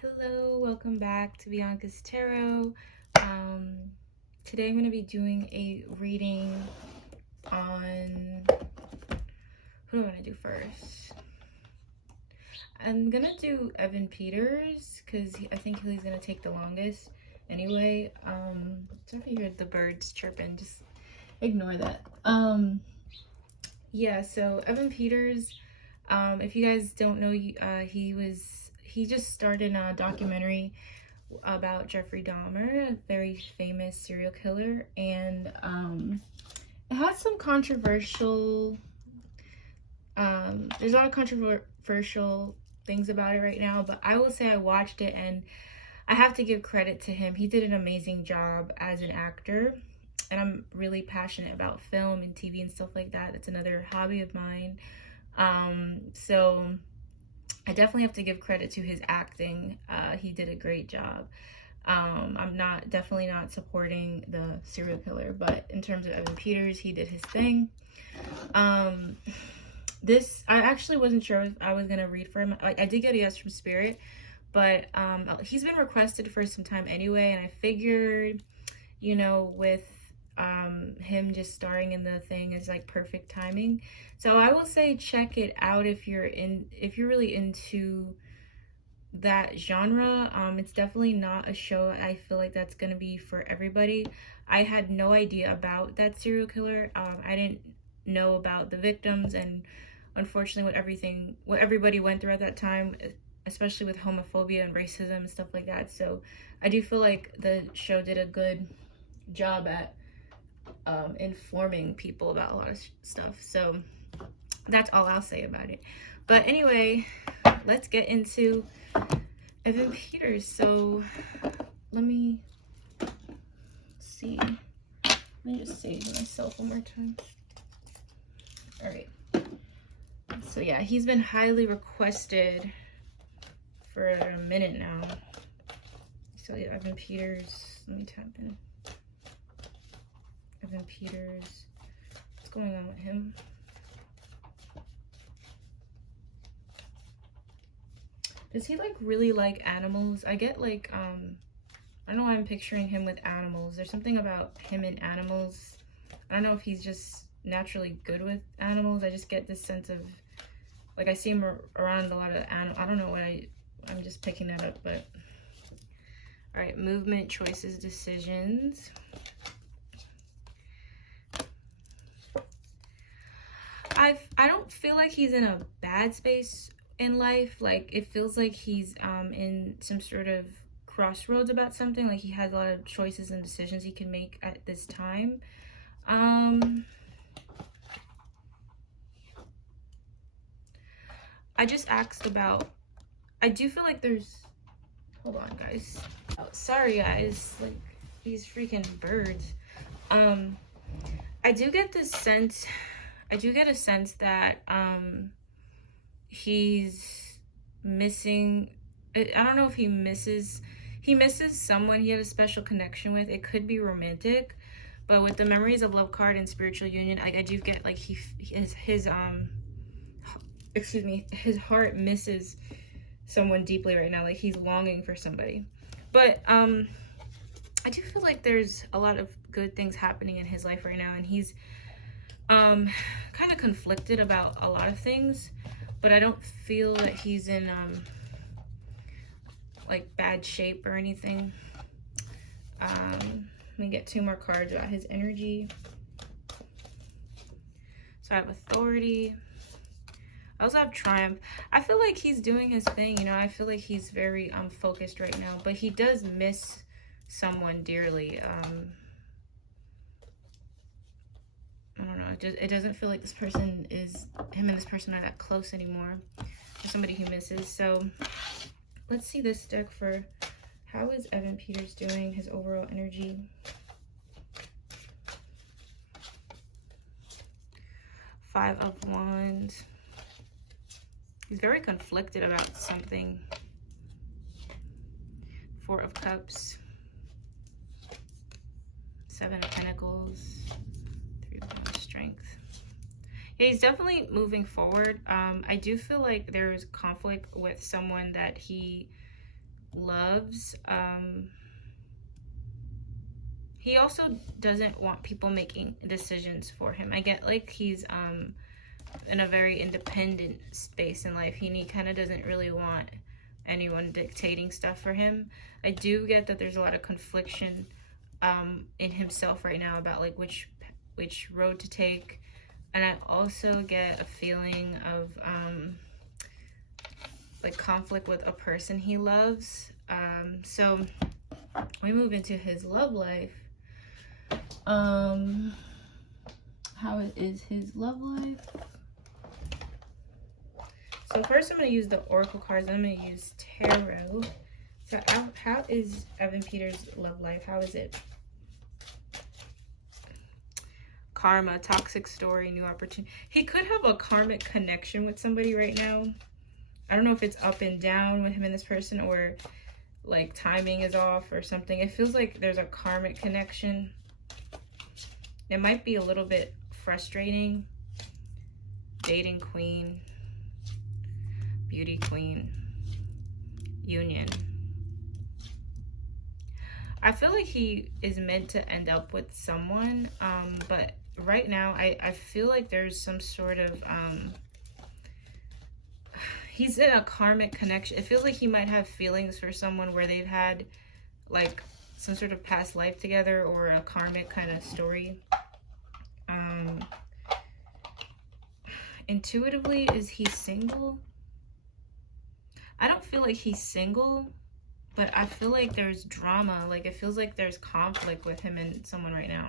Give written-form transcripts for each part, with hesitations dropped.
Hello, welcome back to Bianca's Tarot. Um, Today I'm going to be doing a reading on, who do I want to do first? I'm going to do Evan Peters because I think he's going to take the longest anyway. So if you hear the birds chirping, just ignore that. Yeah, so Evan Peters, if you guys don't know, he just started a documentary about Jeffrey Dahmer, a very famous serial killer, and it has some controversial. There's a lot of controversial things about it right now, but I will say I watched it and I have to give credit to him. He did an amazing job as an actor, and I'm really passionate about film and TV and stuff like that. It's another hobby of mine. So I definitely have to give credit to his acting. He did a great job. I'm definitely not supporting the serial killer, but in terms of Evan Peters, he did his thing. I actually wasn't sure if I was gonna read for him. I did get a yes from Spirit, but he's been requested for some time anyway, and I figured, with him just starring in the thing is like perfect timing. So I will say check it out if you're really into that genre. It's definitely not a show I feel like that's gonna be for everybody. I had no idea about that serial killer. I didn't know about the victims and unfortunately what everybody went through at that time, especially with homophobia and racism and stuff like that. So I do feel like the show did a good job at informing people about a lot of stuff. So that's all I'll say about it. But anyway, let's get into Evan Peters. So let me see. Let me just save myself one more time. All right. So yeah, he's been highly requested for a minute now. So yeah, Evan Peters. Let me tap in. Evan Peters. What's going on with him? Does he like really like animals? I get like I don't know why I'm picturing him with animals. There's something about him and animals. I don't know if he's just naturally good with animals. I just get this sense of like I see him around a lot of animals. I don't know why I'm just picking that up, but all right, movement, choices, decisions. I don't feel like he's in a bad space in life. Like it feels like he's in some sort of crossroads about something. Like he has a lot of choices and decisions he can make at this time. I just asked about, I do feel like there's, hold on guys. Oh, sorry guys, like these freaking birds. I do get this sense, I do get a sense that he's missing, I don't know if he misses someone he had a special connection with. It could be romantic, but with the memories of love card and spiritual union, I do get like his heart misses someone deeply right now. Like he's longing for somebody. But I do feel like there's a lot of good things happening in his life right now, and he's kind of conflicted about a lot of things, but I don't feel that he's in like bad shape or anything. Let me get two more cards about his energy. So I have authority. I also have triumph. I feel like he's doing his thing, I feel like he's very focused right now, but he does miss someone dearly. I don't know, it doesn't feel like him and this person are that close anymore. Or somebody he misses. So let's see this deck for how is Evan Peters doing, his overall energy. Five of Wands. He's very conflicted about something. Four of Cups. Seven of Pentacles. Three of Strength. Yeah, he's definitely moving forward. I do feel like there's conflict with someone that he loves. He also doesn't want people making decisions for him. I get like he's in a very independent space in life. He kind of doesn't really want anyone dictating stuff for him. I do get that there's a lot of confliction in himself right now about like which road to take, and I also get a feeling of like conflict with a person he loves. So we move into his love life. How is his love life? So first I'm going to use the Oracle cards, and I'm going to use Tarot. So how is Evan Peters' love life? How is it? Karma, toxic story, new opportunity. He could have a karmic connection with somebody right now. I don't know if it's up and down with him and this person, or like timing is off or something. It feels like there's a karmic connection. It might be a little bit frustrating. Dating queen, beauty queen, union. I feel like he is meant to end up with someone, but right now I feel like there's some sort of he's in a karmic connection. It feels like he might have feelings for someone where they've had like some sort of past life together, or a karmic kind of story. Intuitively, is he single? I don't feel like he's single, but I feel like there's drama. Like it feels like there's conflict with him and someone right now.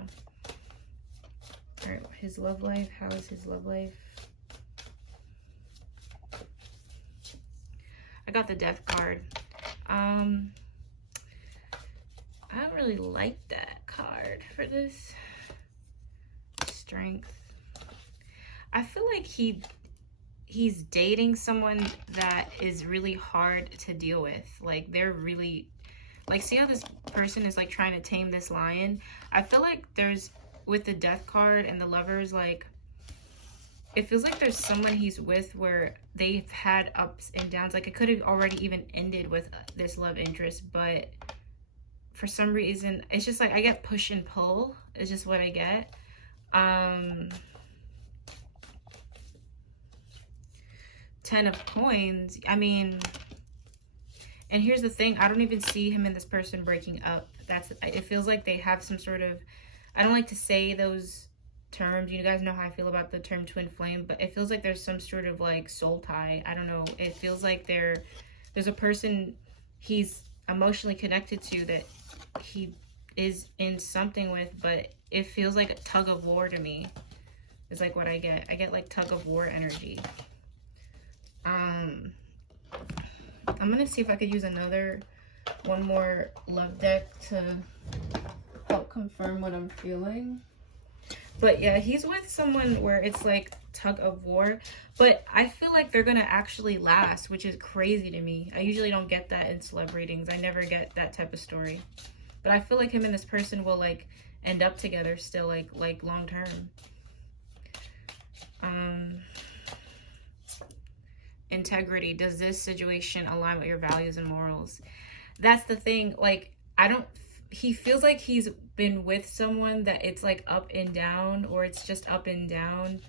All right, his love life. How is his love life? I got the Death card. I don't really like that card for this. Strength. I feel like he's dating someone that is really hard to deal with. Like they're really, like, see how this person is like trying to tame this lion? I feel like there's, with the Death card and the Lovers, like it feels like there's someone he's with where they've had ups and downs. Like it could have already even ended with this love interest, but for some reason it's just like I get push and pull. It's just what I get. 10 of coins. I mean, and here's the thing, I don't even see him and this person breaking up. It feels like they have some sort of, I don't like to say those terms. You guys know how I feel about the term twin flame, but it feels like there's some sort of like soul tie. I don't know. It feels like there's a person he's emotionally connected to that he is in something with, but it feels like a tug of war to me. Is like what I get. I get like tug of war energy. I'm gonna see if I could use one more love deck to help confirm what I'm feeling. But yeah, he's with someone where it's like tug of war, but I feel like they're gonna actually last, which is crazy to me. I usually don't get that in celeb readings. I never get that type of story, but I feel like him and this person will like end up together still, like long term. Integrity. Does this situation align with your values and morals? That's the thing. Like he feels like he's been with someone that it's like up and down, or it's just up and down.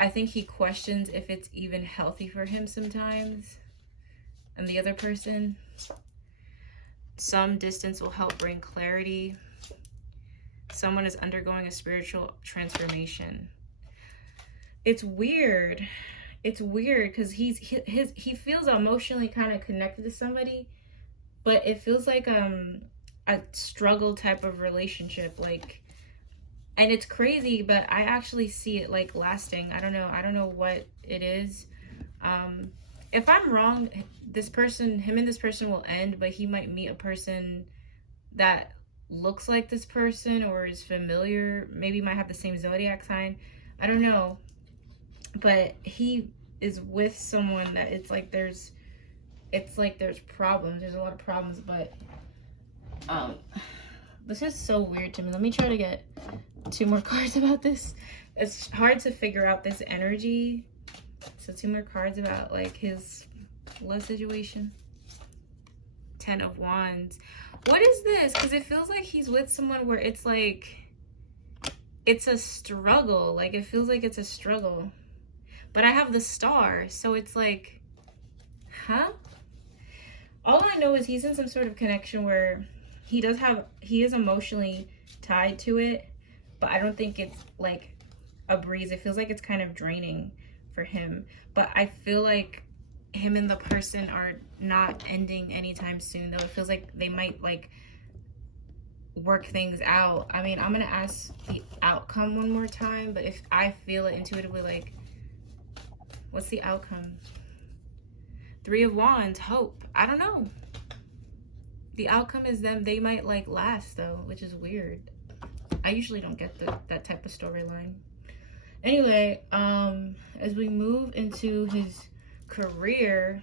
I think he questions if it's even healthy for him sometimes. And the other person, some distance will help bring clarity. Someone is undergoing a spiritual transformation. It's weird. It's weird because he feels emotionally kind of connected to somebody, but it feels like a struggle type of relationship, like, and it's crazy, but I actually see it like lasting. I don't know what it is. If I'm wrong, him and this person will end, but he might meet a person that looks like this person or is familiar, maybe might have the same zodiac sign. I don't know. But he is with someone that it's like there's problems. There's a lot of problems, but this is so weird to me. Let me try to get 2 more cards about this. It's hard to figure out this energy. So 2 more cards about like his love situation. Ten of Wands. What is this? Because it feels like he's with someone where it's like, it's a struggle. Like, it feels like it's a struggle. But I have the Star, so it's like, huh? All I know is he's in some sort of connection where he is emotionally tied to it, but I don't think it's like a breeze. It feels like it's kind of draining for him. But I feel like him and the person are not ending anytime soon, though. It feels like they might like work things out. I mean, I'm gonna ask the outcome one more time, but if I feel it intuitively, like, what's the outcome? Three of Wands, hope. I don't know. The outcome is them. They might like last though, which is weird. I usually don't get that type of storyline. Anyway, as we move into his career,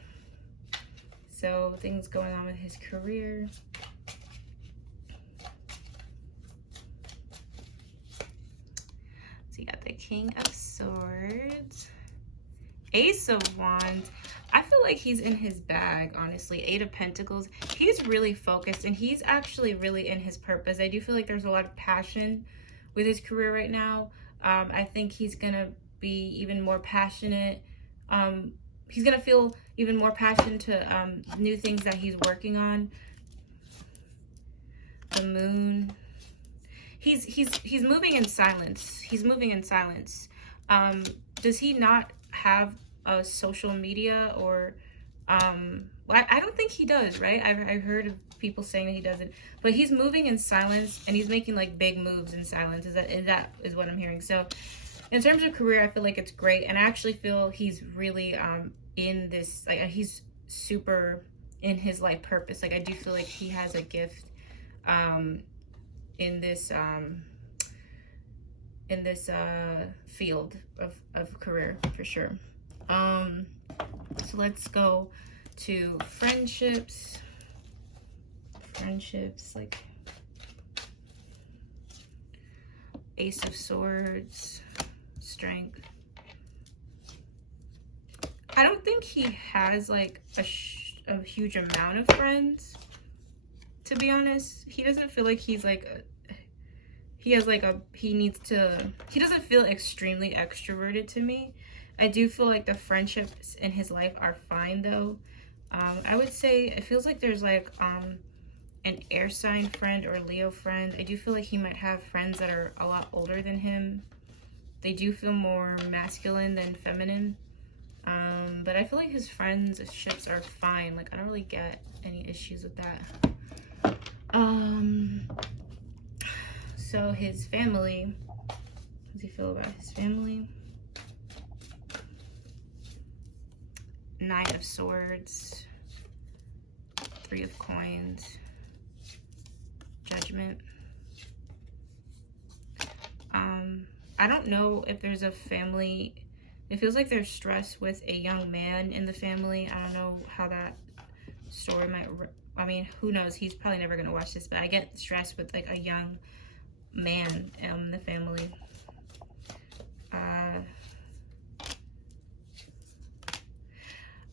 so things going on with his career. So you got the King of Swords, Ace of Wands. I feel like he's in his bag, honestly. Eight of Pentacles. He's really focused, and he's actually really in his purpose. I do feel like there's a lot of passion with his career right now. I think he's going to be even more passionate. He's going to feel even more passion to new things that he's working on. The Moon. He's moving in silence. He's moving in silence. Does he not have a social media, or I don't think he does, right? I've heard of people saying that he doesn't, but he's moving in silence, and he's making like big moves in silence. That is what I'm hearing. So in terms of career, I feel like it's great, and I actually feel he's really in this, like, he's super in his life purpose. Like, I do feel like he has a gift in this field of career, for sure. So let's go to friendships, like Ace of Swords, Strength. I don't think he has like a huge amount of friends, to be honest. He doesn't feel like he's like he doesn't feel extremely extroverted to me. I do feel like the friendships in his life are fine, though. I would say it feels like there's like an air sign friend or Leo friend. I do feel like he might have friends that are a lot older than him. They do feel more masculine than feminine. But I feel like his friendships are fine. Like, I don't really get any issues with that. So his family, how does he feel about his family? Nine of Swords, Three of Coins, Judgment. I don't know if there's a family. It feels like there's stress with a young man in the family. I don't know how that story might, I mean, who knows? He's probably never going to watch this, but I get stressed with like a young man in the family.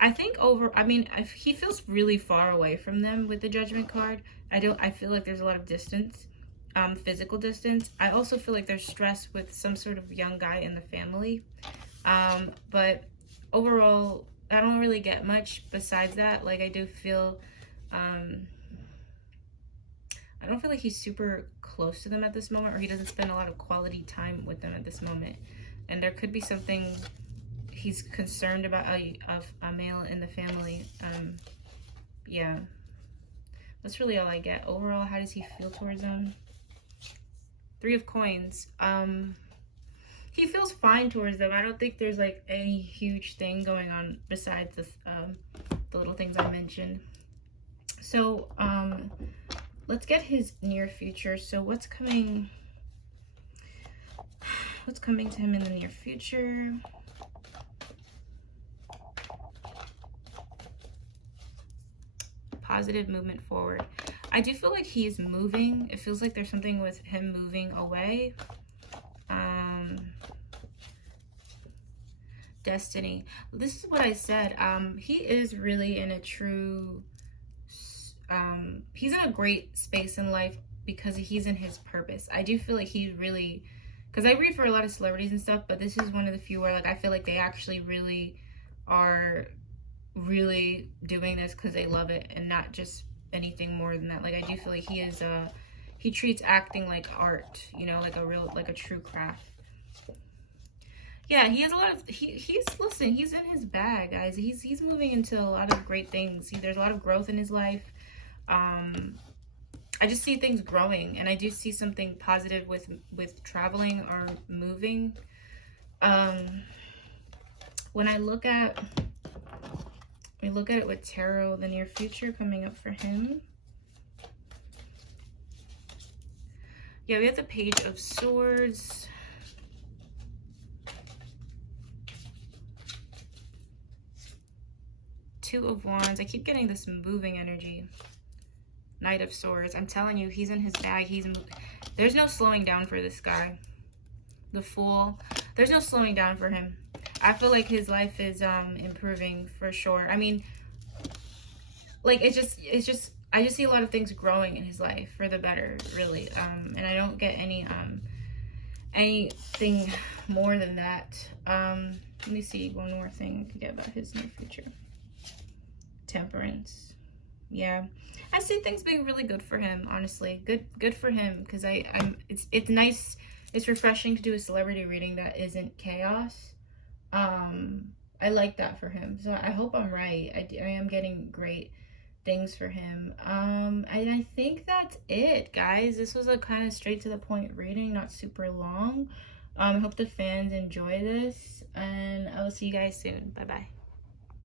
I think he feels really far away from them with the Judgment card. I feel like there's a lot of distance, physical distance. I also feel like there's stress with some sort of young guy in the family. But overall, I don't really get much besides that. Like, I do feel, I don't feel like he's super close to them at this moment, or he doesn't spend a lot of quality time with them at this moment. And there could be something he's concerned about a male in the family. Yeah, that's really all I get. Overall, how does he feel towards them? Three of Coins. He feels fine towards them. I don't think there's like any huge thing going on besides this, the little things I mentioned. So let's get his near future. So what's coming to him in the near future? Positive movement forward. I do feel like he's moving. It feels like there's something with him moving away. Destiny. This is what I said. He is really in a true he's in a great space in life because he's in his purpose. I do feel like he really, because I read for a lot of celebrities and stuff, but this is one of the few where like I feel like they actually really are really doing this because they love it and not just anything more than that. Like I do feel like he treats acting like art, you know, like a real, like a true craft. Yeah, he has a lot of he's listen, he's in his bag, guys. He's moving into a lot of great things. There's a lot of growth in his life. I just see things growing, and I do see something positive with traveling or moving. When I look at it with tarot, the near future coming up for him. Yeah, we have the Page of Swords. Two of Wands. I keep getting this moving energy. Knight of Swords. I'm telling you, he's in his bag. There's no slowing down for this guy. The Fool. There's no slowing down for him. I feel like his life is improving for sure. I mean, like I just see a lot of things growing in his life for the better, really. And I don't get anything more than that. Let me see one more thing I could get about his near future. Temperance. Yeah, I see things being really good for him, honestly. Good for him, because it's nice, it's refreshing to do a celebrity reading that isn't chaos. I like that for him, so I hope I'm right. I am getting great things for him. And I think that's it, guys. This was a kind of straight to the point reading, not super long. I hope the fans enjoy this, and I will see you guys soon. Bye bye.